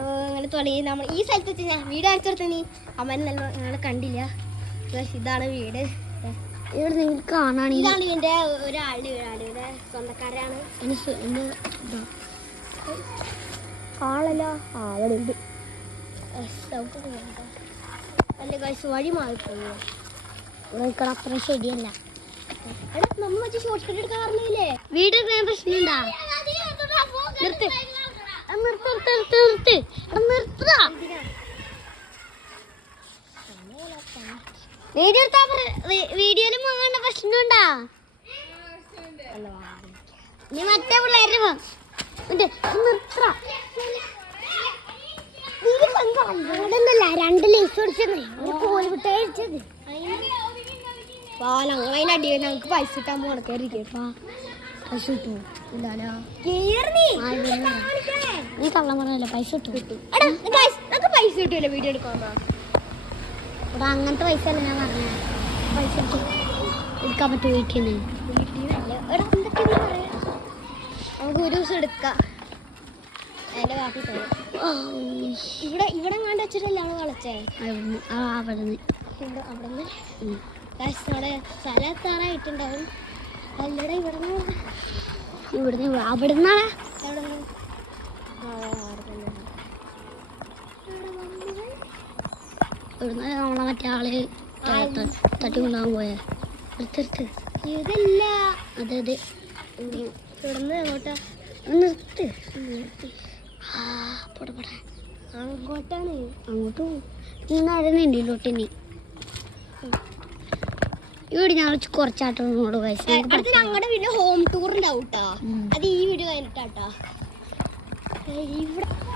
അങ്ങനെ തുടങ്ങി. നമ്മൾ ഈ സ്ഥലത്ത് വെച്ച് ഞാൻ വീട് കാണിച്ചു കൊടുത്തീ അമ്മ നല്ല ഞങ്ങൾ കണ്ടില്ല. ഇതാണ് വീട്. ഇവിടെ നിങ്ങൾക്ക് കാണാണ്. ഇതാണ് ഇതിൻ്റെ ഒരാളുടെ സ്വന്തക്കാരാണ്. ആളല്ല അവിടെ ഉണ്ട്. അല്ല ഗൈസ് വഴി മാറിപ്പോയി. അത്ര ശരിയല്ല. എടാ നമ്മൾ മറ്റേ ഷോർട്ട് കട്ട് എടുക്കാൻ പറഞ്ഞില്ലേ? വീട് പ്രശ്നമുണ്ടാ? നിർത്ത് വീഡിയോയിലും വാങ്ങേണ്ട പ്രശ്നമുണ്ടാ? നീ മറ്റേ പിള്ളേരുടെ രണ്ട് ലൈസ് ഓടിച്ചത് കോഴിമുട്ട കഴിച്ചത്. ഞങ്ങളതിനടി ഞങ്ങൾക്ക് പൈസ കിട്ടാൻ പോണ കയറിക്കേട്ടാ. പൈസ കിട്ടുമോ? നീ കള്ളം പറഞ്ഞല്ലേ? പൈസ കിട്ടും. പൈസ കിട്ടൂല വീഡിയോ എടുക്കാമോ? ഇവിടെ അങ്ങനത്തെ പൈസ അല്ല ഞാൻ പറഞ്ഞ പൈസ എടുക്കാൻ പറ്റും വീട്ടിൽ നിന്ന്. നമുക്ക് ഒരു ദിവസം എടുക്കാം. അതിന്റെ കാട്ടി തരാം. ഇവിടെ എങ്ങാണ്ട് വെച്ചിട്ടല്ലേ ഞങ്ങൾ കളിച്ചേ? അവിടെ അവിടെ സ്ഥലത്താറായിട്ടുണ്ടാവും. അല്ലടാ ഇവിടുന്ന് അവിടുന്നാണ്. ഇവിടുന്ന് നമ്മളെ മറ്റേ ആള് തട്ടി കൊണ്ടാകാൻ പോയാ. എടുത്തെടുത്ത് ഇതല്ല. അതെ ഇവിടുന്ന് അങ്ങോട്ടാ. നിർത്ത്. അങ്ങോട്ടാണ്. അങ്ങോട്ട് പോകും. നീണ്ടിലോട്ടിനി ഇവിടെ ഞങ്ങൾ കുറച്ചാട്ടോട് പൈസ. ഞങ്ങളുടെ വീട്ടിൽ ഹോം ടൂർ ഉണ്ടാവും കേട്ടോ. അത് ഈ വീഡിയോ കഴിഞ്ഞിട്ടാട്ടോ. ഇവിടെ